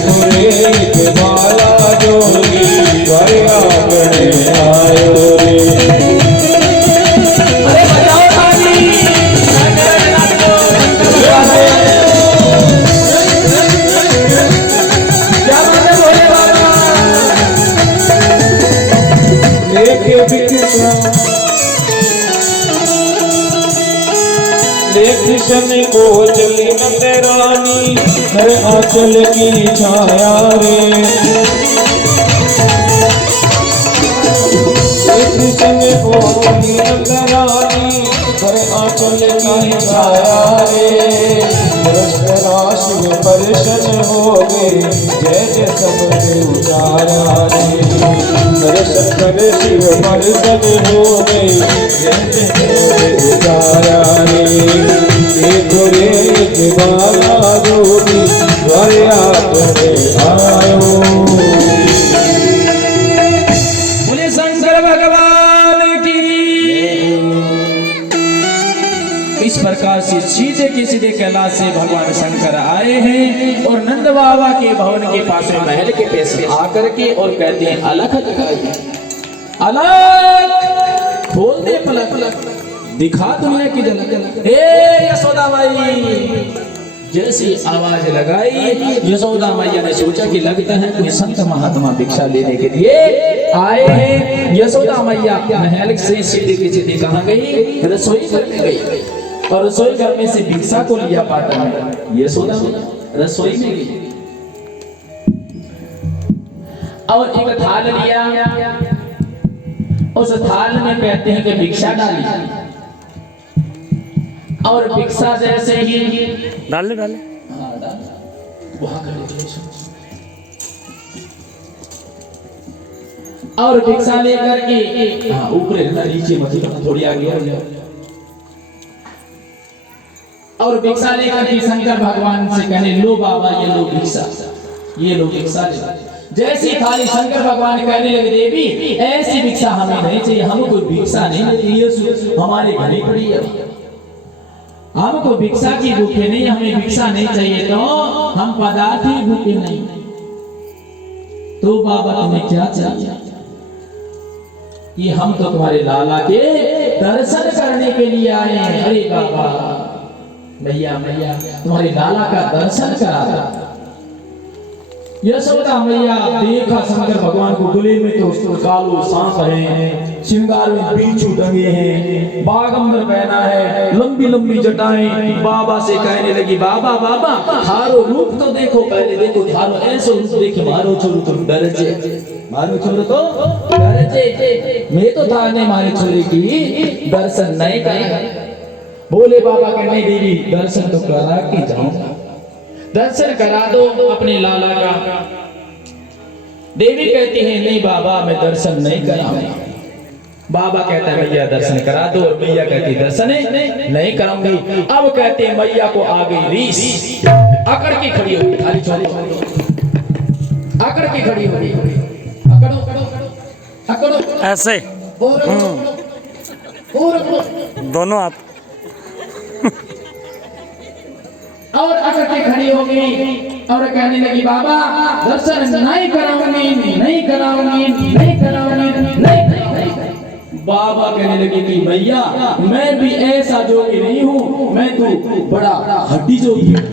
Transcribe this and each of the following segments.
एक बाला जोगी द्वारे आंगणे आयो रे। अरे बजाओ ताली, क्या बात है भोले बाबा। लेके भिक्षा कृष्ण को चली नंदरानी हर आंचल की छाया रे। कृष्ण को चली नंदरानी हर आंचल की छाया रे। शिव दर्शन हो गए जय जय सब उचारा रे। दर्शन कर शिव दर्शन हो गए जय जय उचारा रे। एक बाला जोगी द्वारे आंगणे आयो। बोले शंकर भगवान की। इस प्रकार से सीधे के सीधे कैलाश से भगवान शंकर आए हैं और नंद बाबा के भवन के पास में महल के पेश में आकर के और कहते हैं अलख दिखाइए, अलख खोल दे पलक, दिखा दुनिया की झलक। हे यशोदा माई, जैसी आवाज लगाई यशोदा मैया ने सोचा कि लगता है कोई संत महात्मा भिक्षा लेने के लिए आए हैं। यशोदा मैया महल से सीधे के सीधे कहाँ गई? रसोई घर में गई और रसोई घर में से भिक्षा को लिया पाटन। यशोदा रसोई में गई और एक थाल लिया, उस थाल में कहते हैं कि भिक्षा डाली और भिक्षा जैसे ही डाले और भिक्षा लेकर के ऊपर नीचे मतलब थोड़ी आगे हो जाए और भिक्षा लेकर के शंकर भगवान से कहने लो बाबा ये लो भिक्षा, ये लो भिक्षा ले। जैसी थाली शंकर भगवान कहने लगे देवी ऐसी भिक्षा हमें नहीं चाहिए, हम कोई भिक्षा नहीं मिलती, हमारे घर ही पड़ी है, हमको भिक्षा की भूखे नहीं, हमें भिक्षा नहीं चाहिए, तो हम पदार्थ ही भूखे नहीं। तो बाबा तुम्हें क्या चाहिए? कि हम तो तुम्हारे लाला के दर्शन करने के लिए आए हैं। अरे बाबा मैया मैया तुम्हारे लाला का दर्शन करा दो। यशोदा मैया देखा शंकर भगवान को, गले में तो कालो सांप है, श्रृंगार में बिच्छू टंगे हैं, बागंबर पहना है, लंबी लंबी जटाएं। बाबा से कहने लगी बाबा बाबा थारो रूप तो देखो, पहले देखो थारो ऐसे रूप देखे मारो छोरो तुम डर जे, मारो छोरो तो डर जे, मैं तो थाने मारे छोरे की दर्शन नहीं करेगा। बोले बाबा के नहीं देवी दर्शन तो करा के जाऊंगा, दर्शन करा दो अपने लाला का। देवी कहती है नहीं बाबा मैं दर्शन नहीं कराऊंगा। बाबा कहता है मैया दर्शन करा दो और मैया कहती दर्शन नहीं कराऊंगी। अब कहते हैं मैया को आ गई रीस, अकड़ के खड़ी हो गई, थाली छोड़ी अकड़ के खड़ी हो गई, अकड़ो ऐसे दोनों आप और अकड़ के खड़ी हो गई और कहने लगी बाबा दर्शन नहीं कराऊंगी, नहीं कराऊंगी, नहीं कराऊंगी, नहीं कराऊंगी। बाबा कहने लगे कि भैया मैं भी ऐसा जोगी नहीं हूँ, मैं तो बड़ा हड्डी जोगी हूँ।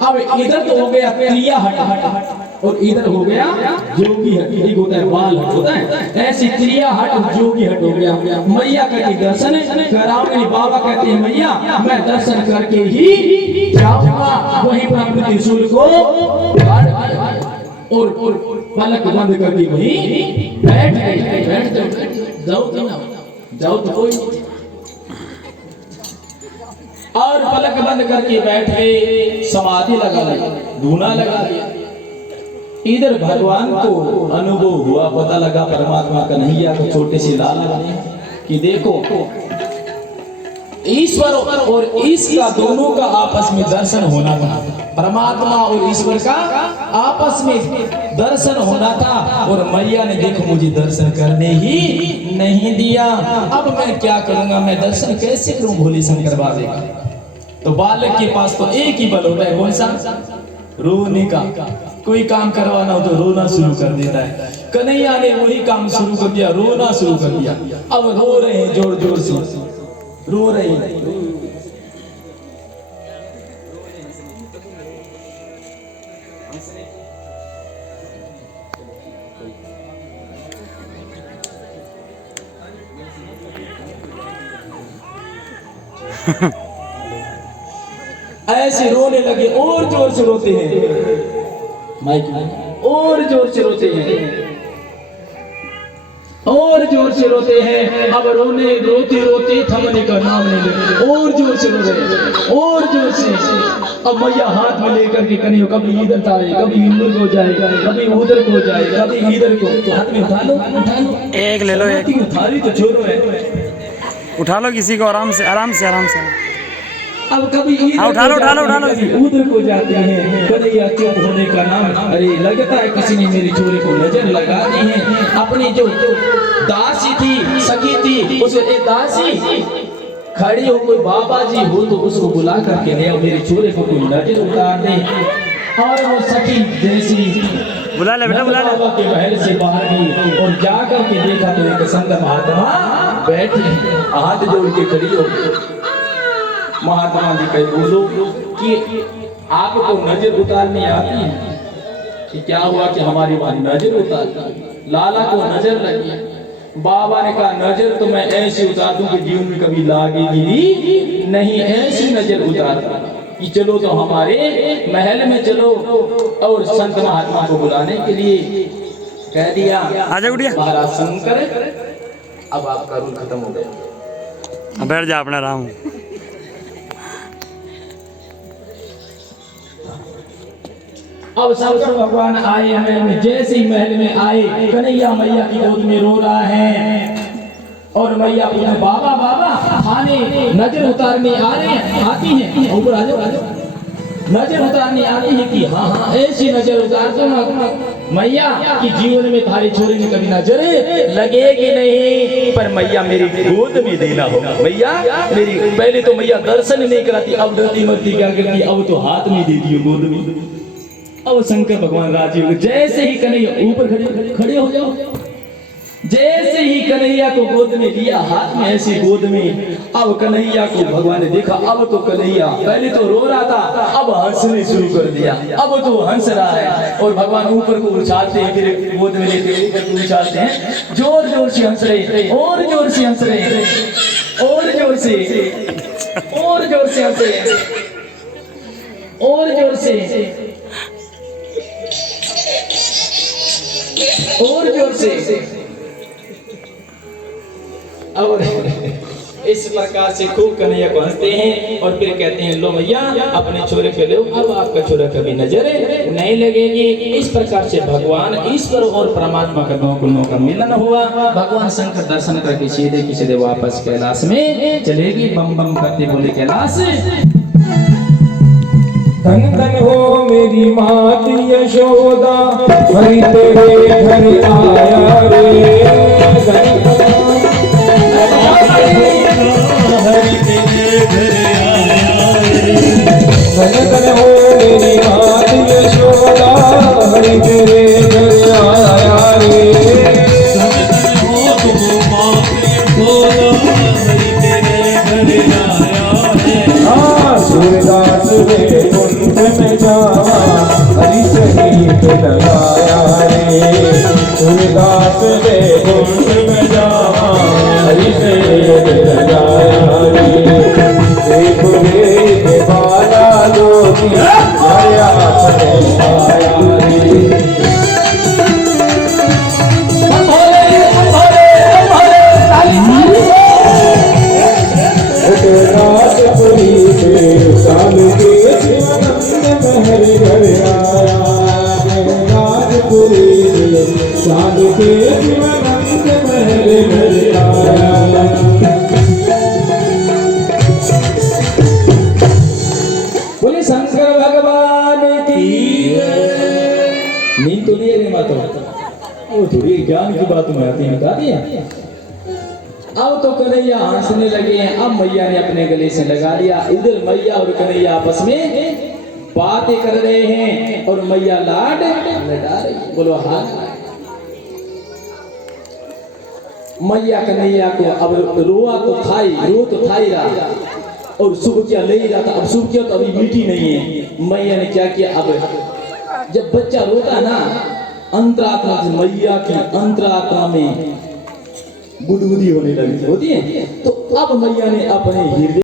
अब इधर तो हो गया क्रिया हट और इधर हो गया जोगी हट, एक होता है बाल हट होता है, ऐसी क्रिया हट जोगी हट हो गया। मैया कहती दर्शन कराऊंगी, बाबा कहते हैं मैया मैं दर्शन करके ही जाऊंगा। वहीं पर अपने त्रिशूल को और पलक बंद करके वहीं बैठ गई। जाओ तो कोई और पलक बंद करके बैठ गए, समाधि लगा ली, धूना लगा दिया। इधर भगवान को अनुभव हुआ, पता लगा परमात्मा का नहीं या तो छोटे से लाला कि देखो ईश्वर और इसका दोनों का आपस में दर्शन होना था, परमात्मा और ईश्वर का आपस में दर्शन होना था। और मैया ने देखो मुझे दर्शन करने ही नहीं दिया, अब मैं क्या करूंगा, मैं दर्शन कैसे करूं भोले शंकर बाबे का। तो बालक के पास तो एक ही बल होता है, कौन सा? रोने का। कोई काम करवाना हो तो रोना शुरू कर देता है। कन्हैया ने वही काम शुरू कर दिया, रोना शुरू कर दिया। अब रो रहे हैं जोर जोर से, रो रहे हैं। ऐसे रोने लगे और जोर से रोते हैं, माइक और जोर से रोते हैं, और जोर से रोते हैं। अब रोने रोते रोते थमने का नाम नहीं लेते, और जोर से रो रहे हैं, और जोर से। अब मैया हाथ में लेकर के कन्हैया कभी इधर तारे, कभी इधर को जाएगा, कभी उधर को जाएगा, कभी इधर को। तो हाथ में उठा लो, उठा लो, एक ले लो, एक उठारी तो छोड़ो है, उठा लो किसी को आराम से आराम से आराम से। अब कभी उठा लो उधर को जाते हैं। कन्हैया चुप होने का नाम, अरे लगता है किसी ने मेरी छोरी को नजर लगा दी है। अपनी जो दासी थी, सखी थी, उसे एक दासी खड़ी हो, कोई बाबा जी हो तो उसको बुला करके ले, मेरी छोरी को कोई नजर उतार दे। और वो सखी जैसी बुला ले बेटा, बुला ले। बाबा के महल से बाहर गई और जाकर के देखा तो एक संत महात्मा बैठे, हाथ जोड़ के खड़ी हो गई। महात्मा जी कहे, बोलो कि आपको नजर उतारनी आती है? कि क्या हुआ कि हमारी वहां नजर उतारती, लाला को नजर लगी। बाबा ने कहा, नजर तो मैं ऐसी उतार दूं कि जीवन में कभी लागेगी नहीं, ऐसी नजर उतारता कि चलो तो हमारे महल में चलो। और संत महात्मा को बुलाने के लिए कह दिया, आजा गुड़िया, महाराज शंकर अब आपका रूल खत्म हो गया, बैठ जा अपना राम। अब शंकर भगवान आए महल में। जैसे ही महल में आए, कन्हैया मैया की गोद में रो रहा है और मैया पूछे, बाबा बाबा थाने नजर उतारने आ रहे हैं, आती हैं, ऊपर आ जाओ, आ जाओ। नजर उतारने आती है कि हाँ हाँ ऐसी नजर उतार दो मैया कि जीवन में थारी छोरी में कभी नजर लगेगी नहीं, पर मैया मेरी गोद में देना होगा। मैया मेरी, पहले तो मैया दर्शन नहीं कराती, अब डरती मरती क्या करती, अब तो हाथ में दे दियो, गोद में। अब शंकर भगवान राजी हो गए। जैसे ही कन्हैया ऊपर खड़े हो जाओ, जैसे ही कन्हैया को गोद में लिया, हाथ में ऐसी गोद में। अब कन्हैया को भगवान ने देखा, अब तो कन्हैया पहले तो रो रहा था, अब हंसने शुरू कर दिया, अब तो हंस रहा है। और भगवान ऊपर को उछालते हैं, फिर गोद में लेते ऊपर को उछालते हैं, जोर जोर से हंस रहे, और जोर से हंस रहे, और जोर से, और जोर से हंस रहे, और जोर से, और जोर से। और इस प्रकार से खूब कन्हैया को हंसते हैं और फिर कहते हैं, लो भैया अपने छोरे पे लो, अब आपका छोरा कभी नजर नहीं लगेगी। इस प्रकार से भगवान ईश्वर और परमात्मा का दोनों का मिलन हुआ। भगवान शंकर दर्शन करके सीधे की सीधे वापस कैलाश में चलेगी। बम बम करते बोले कैलाश। धन धन हो मेरी मात यशोदा, हरि तेरे घर आया रे। हरि तेरे घर आया रे। धन धन हो मेरी मात यशोदा, हरि तेरे घर आया रे। धन धन हो तुम मात यशोदा, हरि तेरे घर आया रे। सूरदास रे कुंठ में जावा, हरि सहित लगाया रे। सूरदास रे कुंठ में जावा, हरि सहित लगाया रे। देख रे बाला लोगी, आया अपने आया रे। राजपुरी से साल के शिवानंद महल घर आया। राजपुरी से साल के शिवानंद महल घर आया। बोले शंकर भगवान की। नींद तो नहीं है माता, वो थोड़ी ज्ञान की बात में आती है, बता दिया। अब तो कन्हैया हंसने लगे हैं। अब मैया ने अपने गले से लगा लिया। इधर मैया और कन्हैया आपस में बातें कर रहे हैं और मैया लाड लड़ा रही है। बोलो हाँ। मैया कन्हैया को अब रो तो था ही रहा और शुभ क्या ले ही रहा था। अब शुभ क्या तो अभी मीठी नहीं है। मैया ने क्या किया, अब जब बच्चा रोता ना अंतरात्मा से मैया की अंतरात्मा में गुदगुदी होने लगी होती है, तो अब मैया ने अपने हृदय